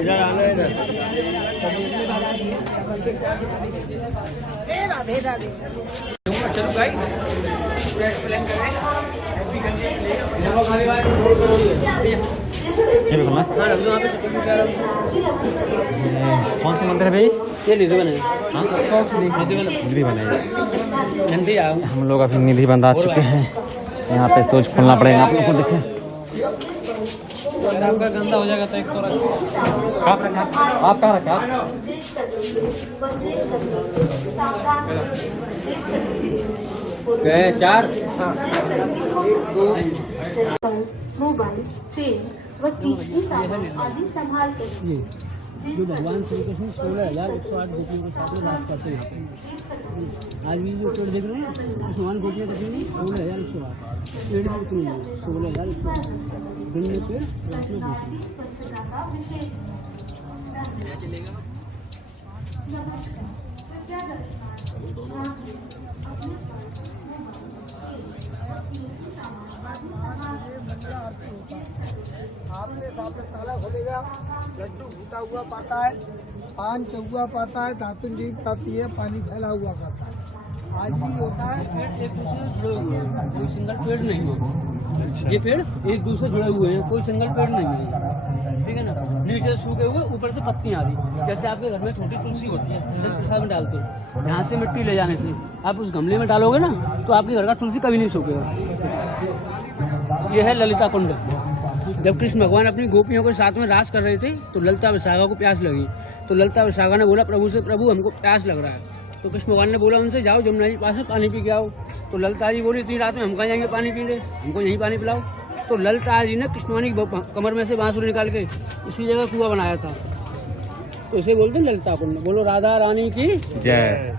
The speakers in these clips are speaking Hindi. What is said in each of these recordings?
इधर आना इधर। राधे राधे। चलो भाई पूरा एक्सप्लेन करें। कौन सा मंदिर है भाई? ये निधिवन है। निधिवन है। जल्दी आओ। हम लोग अभी निधिवन आ चुके हैं। यहाँ पे सोच खोलना पड़ेगा आप लोग को। देखें आपका गंदा हो जाएगा तो एक तो आप कहाँ रखा? गए 4 मोबाइल चेन व कीमती सामान आदि संभाल कर जो भगवान श्री कृष्ण 16,108 गोपियों के साथ में राज करते हैं। आज भी जो पेड़ देख रहे हैं भगवान गोपियों का 16,108 पेड़ भी उतने हैं 16,108 दिन में पेड़ रात में गोपी। आपने सामने ताला खोलेगा, लड्डू घुटा हुआ पाता है, पान चौआ पाता है, दातुन जी पाती है, पानी फैला हुआ पाता है। आज भी होता है। एक दूसरे से जुड़े हुए हैं, कोई सिंगल पेड़ नहीं है। ये पेड़ एक दूसरे जुड़े हुए हैं, कोई सिंगल पेड़ नहीं है। ठीक है ना। नीचे सूखे हुए, ऊपर से पत्तियां आ रही। जैसे आपके घर में छोटी तुलसी होती है, जिसे प्रसाद में डालते हैं, यहाँ से मिट्टी ले जाने से आप उस गमले में डालोगे ना तो आपके घर का तुलसी कभी नहीं सूखेगा। यह है ललिता कुंड। जब कृष्ण भगवान अपनी गोपियों के साथ में रास कर रहे थे तो ललिता विशाखा को प्यास लगी। तो ललिता विशाखा ने बोला प्रभु से, प्रभु हमको प्यास लग रहा है। तो कृष्ण भगवान ने बोला उनसे, जाओ जमुना जी पास में पानी पी के आओ। तो ललिता जी बोली, इतनी रात में हम कहाँ जाएंगे पानी पीने, हमको यहीं पानी पिलाओ। तो ललिता जी ने कृष्ण भगवान की कमर में से बांसुरी निकाल के इसी जगह कुआं बनाया था। तो इसे बोलते हैं ललिता कुंड। बोलो राधा रानी की जय।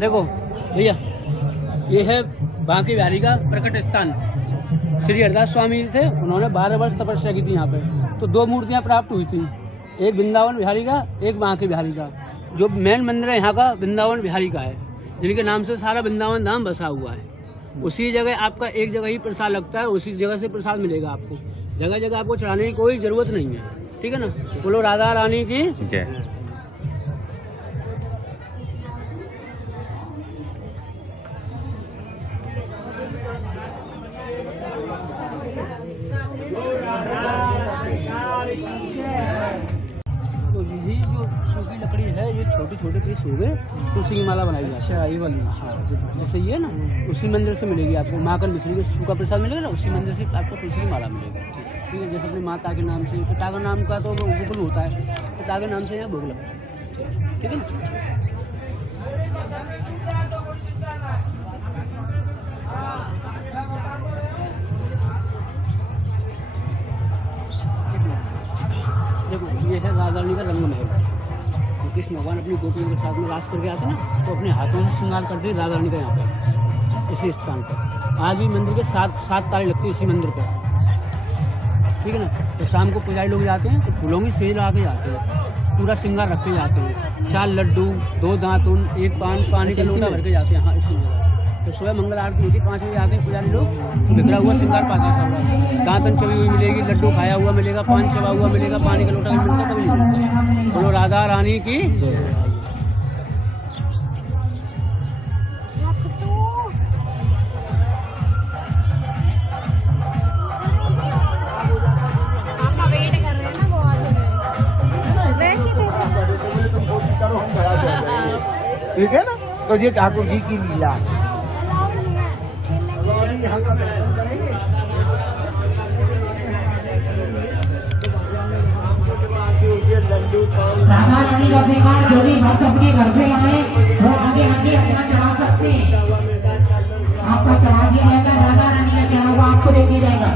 देखो भैया, ये है बांके बिहारी का प्रकट स्थान। श्री हरिदास स्वामी थे, उन्होंने 12 वर्ष तपस्या की थी यहाँ पे। तो 2 मूर्तियाँ प्राप्त हुई थी, एक वृंदावन बिहारी का, एक बांके बिहारी का। जो मेन मंदिर है यहाँ का वृंदावन बिहारी का है, जिनके नाम से सारा वृंदावन धाम बसा हुआ है। उसी जगह आपका एक जगह ही प्रसाद लगता है, उसी जगह से प्रसाद मिलेगा आपको। जगह जगह आपको चढ़ाने की कोई जरूरत नहीं है। ठीक है ना। बोलो राधा रानी की जय। तो ये जो सूखी लकड़ी है, ये छोटे छोटे पीस हो गए तो उसी की माला बनाई जाती है। अच्छा, ये वाली। हाँ, जैसे ये ना उसी मंदिर से मिलेगी आपको। माखन मिश्री का सूखा प्रसाद मिलेगा ना, उसी मंदिर से आपको तुलसी की माला मिलेगा। ठीक है। जैसे अपनी माता के नाम से, पिता का नाम का तो गुगल होता है, पिता के नाम से यहाँ भोग लगता है। ठीक है ना। देखो ये है राधा रानी का रंग महल। कृष्ण भगवान अपनी गोपियों के साथ में रास करके आते ना, तो अपने हाथों से श्रृंगार करते हैं राधा रानी का यहाँ पर, इसी स्थान पर। आज भी मंदिर के 7 ताले लगती है इसी मंदिर पर। ठीक है ना। तो शाम को पुजारी लोग जाते हैं तो फूलों की सेल आके जाते हैं, पूरा श्रृंगार रखे जाते हैं। 4 लड्डू, 2 दातुन, 1 पान, पानी का लोटा भर के जाते हैं। हाँ, इसी जगह। तो सुबह मंगल आरती होती 5 बजे आते हैं पुजारी लोग, तो बिखरा हुआ श्रृंगार पाते हैं। दातन चबी हुई मिलेगी, लड्डू खाया हुआ मिलेगा, पान चबा हुआ मिलेगा, पानी का लोटा मिलता कभी नहीं मिलता। बोलो राधा रानी की। ठीक है ना। तो ये ठाकुर जी की लीला है। राधा रानी का श्रृंगार जो भी भक्त अपने घर से लाए वो आगे आगे अपना चढ़ा सकते हैं। आपका चढ़ा दिया जाएगा, राधा रानी का चढ़ा हुआ आपको दे दिया जाएगा।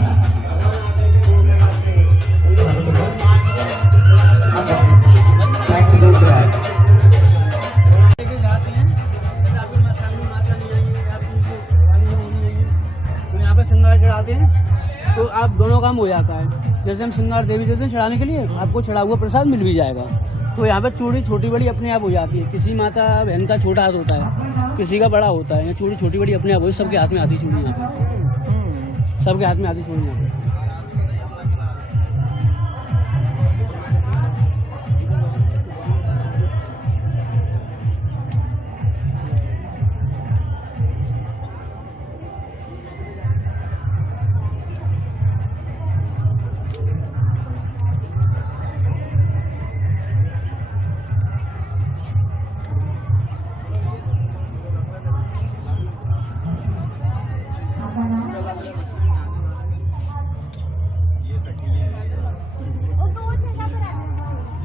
यहाँ पे श्रृंगार चढ़ाते हैं तो आप दोनों काम हो जाता है। जैसे हम श्रृंगार देवी देते हैं चढ़ाने के लिए, आपको चढ़ा हुआ प्रसाद मिल भी जाएगा। तो यहाँ पे चूड़ी छोटी बड़ी अपने आप हो जाती है। किसी माता बहन का छोटा हाथ होता है, किसी का बड़ा होता है, या चूड़ी छोटी बड़ी अपने आप हो, सबके हाथ में आती चूड़ी यहाँ पे, सबके हाथ में आती चूड़ी यहाँ पे।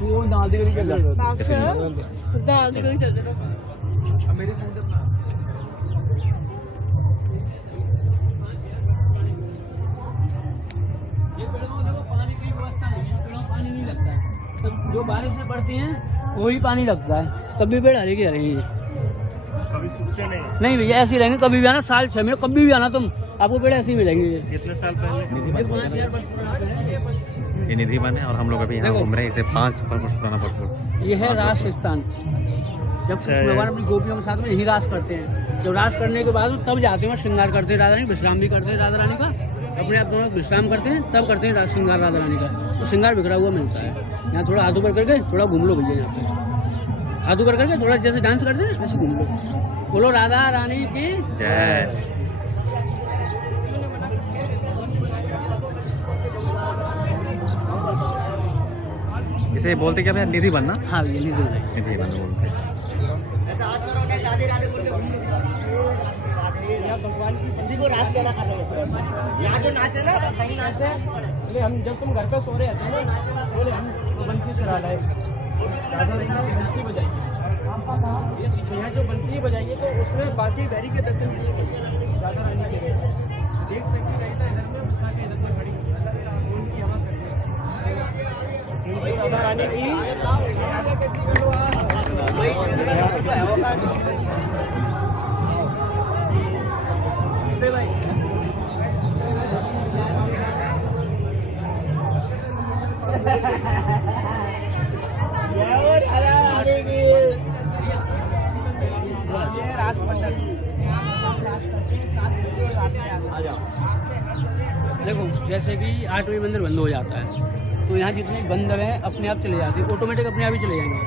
वो दाल दी गई चल रहा दाल दी गई चल रहा मेरे फोन पे ये पेड़ों में देखो पानी की व्यवस्था नहीं है, पेड़ों में पानी नहीं लगता है। तब जो बारिश से पड़ती है वही पानी लगता है, तब भी पेड़ हरे के हरे हैं। कभी सूखते नहीं भैया, ऐसे ही रहेंगे। कभी भी आना, साल 6 महीने कभी भी आना तुम, आपको पेड़ ऐसे ही मिलेंगे। कितने साल पहले 5,000 वर्ष पुराना ये निधि वन है और हम लोग अभी यहाँ घूम रहे हैं। इसे 5 वर्ष पुराना पशु। ये है रास स्थान। जब कृष्ण भगवान अपनी गोपियों के साथ में यही रास करते हैं। जब रास करने के बाद तब जाते हैं, श्रृंगार करते हैं राधा रानी, विश्राम भी करते हैं राधा रानी का, अपने आप दोनों विश्राम करते हैं, तब करते हैं श्रृंगार राधा रानी का। तो श्रृंगार बिखरा हुआ मिलता है। यहाँ थोड़ा हाथ ऊपर करके थोड़ा घूम लो भैया, यहाँ पे हाथ ऊपर करके थोड़ा जैसे डांस करते हैं वैसे घूम लो। बोलो राधा रानी की जय। इसे बोलते क्या भैया, निधि वन ना? हाँ ये निधि वन। निधि वन बोलते हैं। भगवान किसी को रास कैला कर रहे हैं। यहाँ जो नाच है ना, कहीं नाच है, बोले हम जब तुम घर पे सो रहे थे ना, बोले हम बंसी चढ़ा लाए, राधा रानी की बंसी बजाइए। यहाँ जो बंसी बजाइए तो उसमें बाकी बैरी के दर्शन किए राधा रानी के देख सकते रहता है। इधर में उषा के इधर में खड़ी उनकी हवा करती है राधा रानी की। देखो जैसे कि 8 बजे मंदिर बंद हो जाता है, तो यहाँ जितने बंद हैं अपने आप चले जाते हैं, ऑटोमेटिक अपने आप ही चले जाएंगे।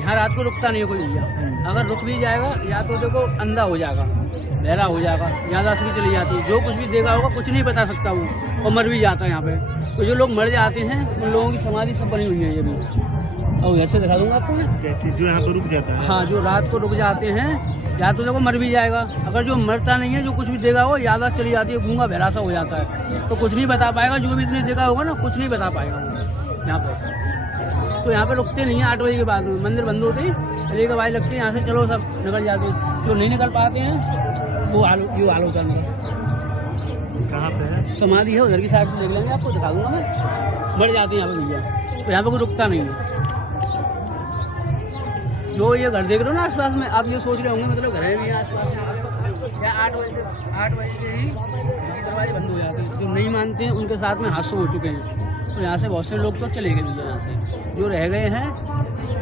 यहाँ रात को रुकता नहीं है कोई भैया। अगर रुक भी जाएगा या तो देखो अंधा हो जाएगा, बहरा हो जाएगा, यादाश्त भी चली जाती है। जो कुछ भी देखा होगा कुछ नहीं बता सकता वो, और मर भी जाता है यहाँ पे। तो जो लोग मर जाते हैं उन लोगों की समाधि सब बनी हुई है ये भी। और ऐसे दिखा दूंगा आपको ना, जो यहाँ पर रुक जाता है। हाँ, जो रात को रुक जाते हैं या तो देखो मर भी जाएगा। अगर जो मरता नहीं है, जो कुछ भी देखा हो यादाश्त चली जाती है, गूंगा बहरा सा हो जाता है, तो कुछ नहीं बता पाएगा। जो भी इसने देखा होगा ना कुछ नहीं बता पाएगा वो यहाँ पे। तो यहाँ पे रुकते नहीं है। 8 बजे के बाद मंदिर बंद होते ही एक आवाज़ लगती है, यहाँ से चलो सब निकल जाते हैं। जो नहीं निकल पाते हैं वो हाल होता है। कहाँ पे है समाधि है, उधर की साइड से देख लेंगे, आपको दिखा दूंगा मैं। बढ़ जाते हैं यहाँ पे भैया, तो यहाँ पे कोई रुकता नहीं है। जो ये घर देख रहे हो ना आसपास में, आप ये सोच रहे होंगे मतलब घर है भी आसपास में। या 8 बजे से ही दरवाजे बंद हो जाते हैं। जो नहीं मानते हैं उनके साथ में हादसे हो चुके हैं। तो यहाँ से बहुत से लोग तो चले गए भैया यहाँ से। जो रह गए हैं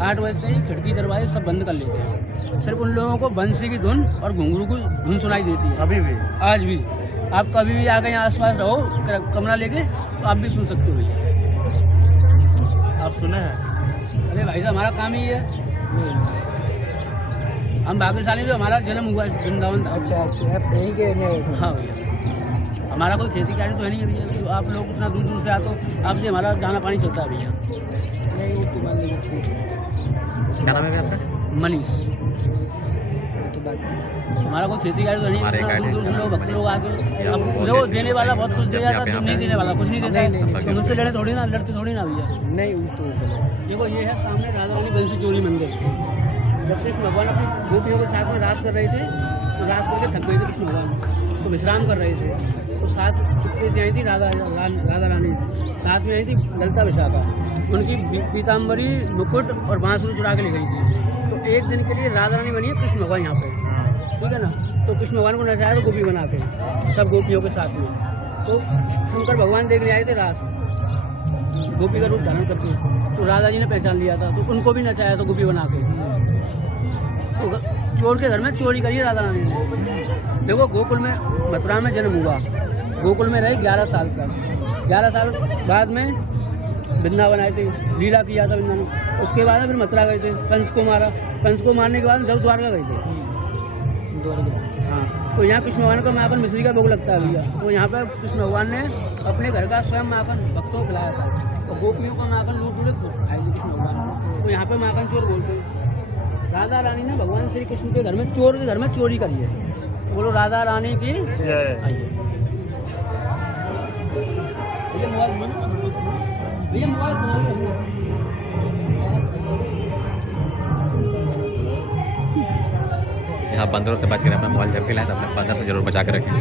8 बजे से ही खिड़की दरवाजे सब बंद कर लेते हैं। सिर्फ उन लोगों को बंसी की धुन और घुंघरू की धुन सुनाई देती है। अभी भी आज भी आप कभी भी आके यहाँ आसपास रहो कमरा लेके, तो आप भी सुन सकते हो भैया। आप सुने हैं? अरे भाई साहब हमारा काम ही है। हम भाग्यशाली जो हमारा जन्म हुआ है वृंदावन था। अच्छा यहीं के हाँ भैया, हमारा कोई खेती कार्य तो है नहीं है भैया। तो आप लोग इतना दूर दूर से आते हो, आपसे हमारा दाना पानी चलता है भैया। नहीं वो तो मान लीजिए ठीक है। क्या नाम है भैया आपका? मनीष। तो बात हमारा कोई खेती कार्य तो नहीं हमारे है। दूर दूर से लोग भक्त लोग आके, आप अब देखो देने वाला बहुत कुछ दे जाता है, नहीं देने वाला कुछ नहीं देता है। नहीं। तो मुझसे लड़ते थोड़ी ना भैया। नहीं वो तो देखो ये है सामने राधा रानी बंसी चोरी मंदिर। जब कृष्ण भगवान अपनी गोपियों के साथ में रास कर रहे थे, तो रास करके थक गए थे कृष्ण भगवान, तो विश्राम कर रहे थे। तो साथ चुपके से आई थी राधा रानी, साथ में आई थी ललिता विशाखा। उनकी पीताम्बरी मुकुट और बांसुरी चुरा के ले गई थी। तो एक दिन के लिए राधा रानी बनी है कृष्ण भगवान यहाँ पे, ठीक है ना। तो कृष्ण भगवान को नचाया तो गोपी बना के सब गोपियों के साथ में। तो शंकर भगवान देखने आए थे रास, गोपी का रूप धारण करके, तो राधा जी ने पहचान लिया था, तो उनको भी नचाया था गोपी बना के। तो चोर के घर में चोरी करी राधा रानी ने। देखो गोकुल में, मथुरा में जन्म हुआ, गोकुल में रहे 11 साल तक। 11 साल बाद में वृंदावन आए थे, लीला किया था वृंदावन। उसके बाद फिर मथुरा गए थे, कंस को मारा। कंस को मारने के बाद जब द्वारका गए थे। हाँ, तो यहाँ कृष्ण भगवान का माखन मिश्री का भोग लगता है भैया। तो यहाँ पर कृष्ण भगवान ने अपने घर का स्वयं माखन भक्तों को खिलाया था, और गोपियों का माखन लूट लूट खाएंगे कृष्ण भगवान। तो यहाँ पे माखन चोर बोलते हैं। राधा रानी ने भगवान श्री कृष्ण के घर में, चोर के घर में चोरी करी है। बोलो राधा रानी की जय। आइए भैया मोबाइल यहाँ बंदरों से बच कर अपना मोबाइल जब भी लाए तो अपने बंदर से जरूर बचा कर रखें।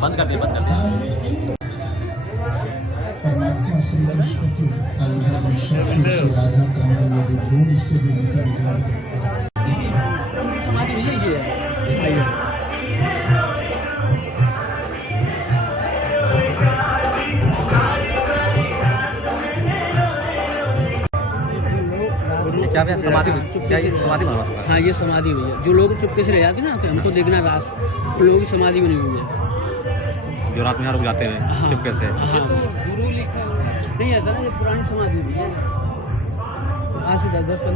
बंद कर दिया, बंद कर दिया। समाधि भैया ये है। क्या भैया समाधि, क्या ये समाधि बनवा? हाँ ये समाधि हुई है। जो लोग चुपके से रह जाते हैं ना, तो हमको देखना रास, उन लोगों की समाधि बनी हुई है। जो रात में यहाँ रुक जाते हैं हाँ, चुपके से। हाँ, नहीं ऐसा ना, ये पुरानी समाधि हुई है। आज से 10-15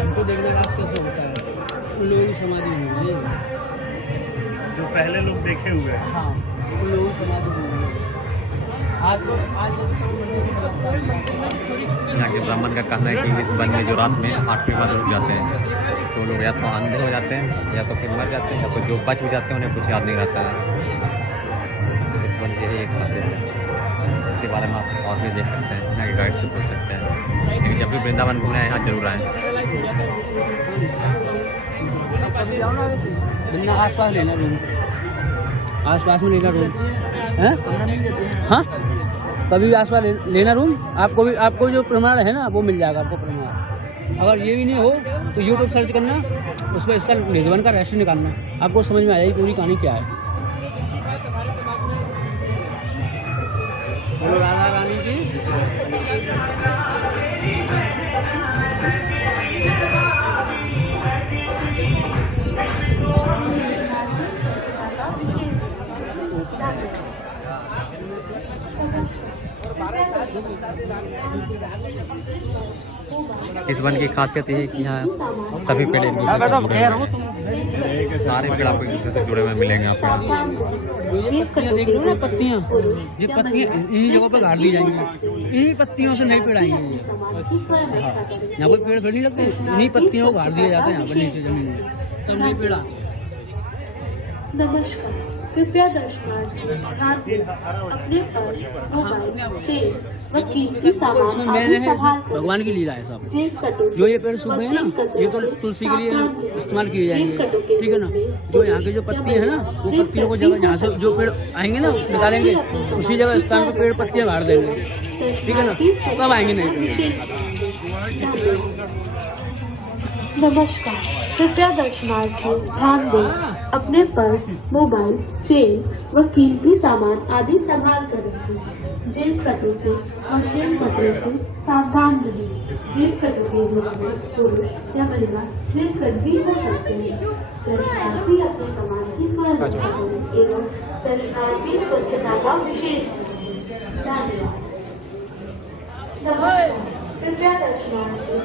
हमको देखना रास कैसे होता है, उन लोगों की समाधि हुई है। जो पहले लोग देखे हुए हैं। हाँ, उन लोगों की समाधि हुई है। यहाँ के ब्राह्मण का कहना है कि इस वन में जो रात में 8वीं बाद रुक जाते हैं तो लोग या तो अंधे हो जाते हैं, या तो फिर मर जाते हैं, या तो जो बच भी जाते हैं उन्हें कुछ याद नहीं रहता है। इस वन की यही एक खासियत है। इसके बारे में आप और भी देख सकते हैं, यहाँ के गाइड से पूछ सकते हैं। लेकिन जब भी वृंदावन घूमने आए यहाँ जरूर आएँ। आस-पास लेना रूम, आस-पास में लेना रूम है। हाँ, कभी आस-पास लेना रूम, आपको जो प्रमाण है ना वो मिल जाएगा आपको प्रमाण। अगर ये भी नहीं हो तो यूट्यूब सर्च करना, उस पर इसका निधवन का रहस्य निकालना, आपको समझ में आएगी पूरी कहानी क्या है। बोलो राधा रानी की। इस वन की खासियत ये है कि यहाँ सभी पेड़ एक दूसरे से जुड़े हुए हैं। सारे पेड़ आपको एक दूसरे से जुड़े हुए मिलेंगे आपको। ये पत्तियाँ देख लो ना, पत्तियाँ, ये पत्तियाँ इन्हीं जगहों पर गाड़ दी जाएंगी, इन्हीं पत्तियों से नए पेड़ आएंगे। यहाँ पर पेड़ नहीं लगते, इन्हीं पत्तियों को गाड़ दिया जाता है यहाँ पर नीचे जमीन में, तब नए पेड़ आते हैं। नमस्कार, कृपया दर्शनार्थी ध्यान दें। अपने पर्स, मोबाइल, चेन व कीमती सामान आदि संभाल कर भगवान की लीला है सब। जेब कटों जो ये पेड़ सूखे हैं ना, ये तो तुलसी के लिए इस्तेमाल किए जाएंगे, ठीक है ना। जो यहाँ के जो पत्ती है ना, वो पत्तियों को जगह यहाँ से जो पेड़ आएंगे ना निकालेंगे, उसी जगह स्थान पर पेड़ पत्तियाँ गाड़ देंगे, ठीक है ना। तो कब आएंगे नहीं। नमस्कार, कृपया दर्शनार्थी ध्यान दें। अपने पर्स, मोबाइल, चेन व कीमती सामान आदि संभाल कर रखें। जेब कटों से और जेब कटों से सावधान रहें। जेब कटों के लिए पुरुष या महिला जेब कट भी हो सकते हैं। दर्शनार्थी अपने सामान की स्वयं रक्षा करें एवं दर्शनार्थी स्वच्छता का विशेष ध्यान दें। नमस्कार, कृपया दर्शनार्थी